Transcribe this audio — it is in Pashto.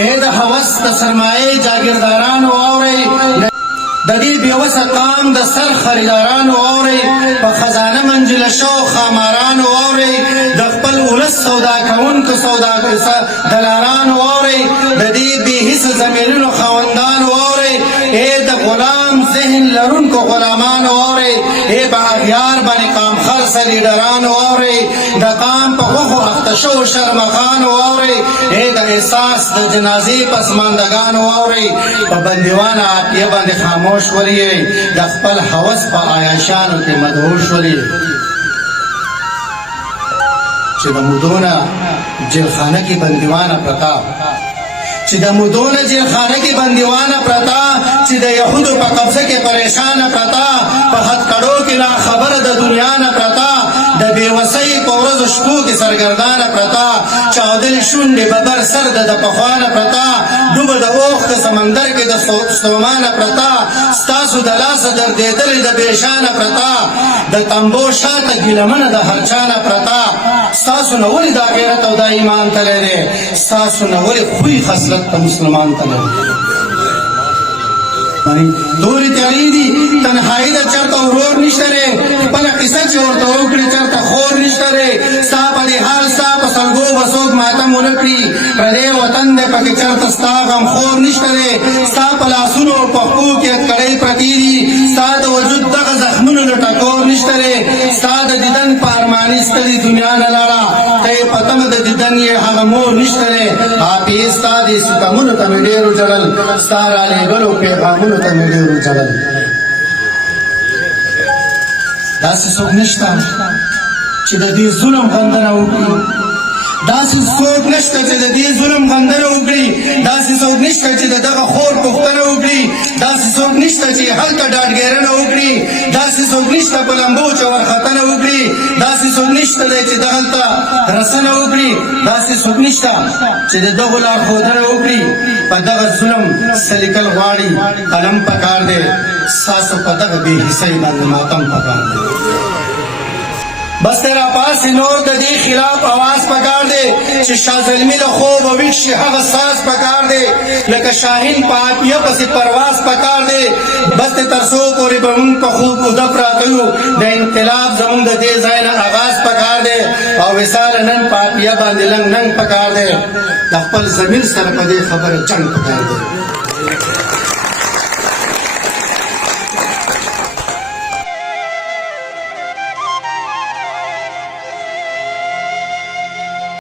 اے د هوس د سرمایې جاګیردارانو واورئ، د دې بېوسه قام د سر خریدارانو واورئ، په خزانه منجله شو خامارانو واورئ، د خپل ولس سودا کوونکو دلارانو واورئ، د دې بې حسه ضمیرونو خاوندانو واورئ، اے د غلام ذهن لرونکو غلامانو واورئ، اے په اغیار باندې قام خرڅه لیډرانو واورئ، د قام په غوښو اخته شوو شرمخانو واورئ، اے د احساس د جنازې پسماندګانو واورئ، په بندیوانه عافیه باندې خاموش ولئ، د خپل هوس په عیاشانو کې مدهوش ولئ، چې د مودونه جیلخانه کې بندیوانه پرتا، چې د مودونه جیلخانه کې بندیوانه پرتا، چې د یهودو په قبضه کې پریشانه پرتا، په هتکړو کې لا خبره د دنیا نه پرتا، د بېوسۍ په ورځو شپو کې سرګردانه پرتا، چاودلې شونډې ببر سر د پخوانه پرتا، ډوبه د اوښکه سمندر کې د ستومانه پرتا، ستاسو د لاسه دردېدلې د بېشانه پرتا، د تمبو شاته ګیلمنه د هر چانه پرتا، ستاسو نه ولې دا غیرت او دا ایمان تللی دی، ستاسو نه ولې خوی خصلت د مسلمان تللی دی. دوري تیاری دي تنهایی ده چرته ورور نشته دی، خپله قصه چې ورته وکړي چرته خور نشته دی، ستا په دې حال ستا په سلګو به څوک ماتم ونه کړي، پردی وطن دی پکې چرته ستا غمخور نشته دی، ستا په لاسونو او پښو کې کړۍ پرتې دي، ستا د وجود دغه زخمونو نه ټکور نشته دی، ستا د دیدن په ارماني ستړي دنیا نه لاړه، ته یې په تمه د دیدن یې هغه مور نشته دی، حافظ ستا دې ستمونو ته مې ډېر وژړل، ستا رالېږلو پیغامونو ته مې ډېر وژړل. داسې څوک نشته چې د دې ظلم غندنه وکړي، داسې څوک نشته چې د دې ظلم غندنه وکړي، داسې څوک نشته چې د دغه خور پوښتنه وکړي، داسې څوک نشته چې هلته ډاډګیرنه وکړي، داسې څوک نشته په لمبو چې ورختنه وکړي، داسې څوک نشته دی چې دغلته رسنه وکړي، داسې څوک نشته چې د دغو لارښودنه وکړي. په دغه ظلم څه لیکل غواړي قلم پکار دی، ستاسو په دغه بې حسۍ باندې ماتم پکار دی. بس تیرا پاس نور د دې خلاف आवाज پکار دی چې شاه زلمی له خوب ویښ شي، هغه ساز پکار دی لکه شاهین په عافیه پسې پرواز پکار دی. بس تر څو پورې به موږ په خوب اوده پراته یو، د انقلاب زموږ د دې ځای نه آغاز پکار دی، او وصال نن په عافیه باندې لنګ ننګ پکار دی. د خپل ضمیر سره په دې خبره جنګ پکار دی.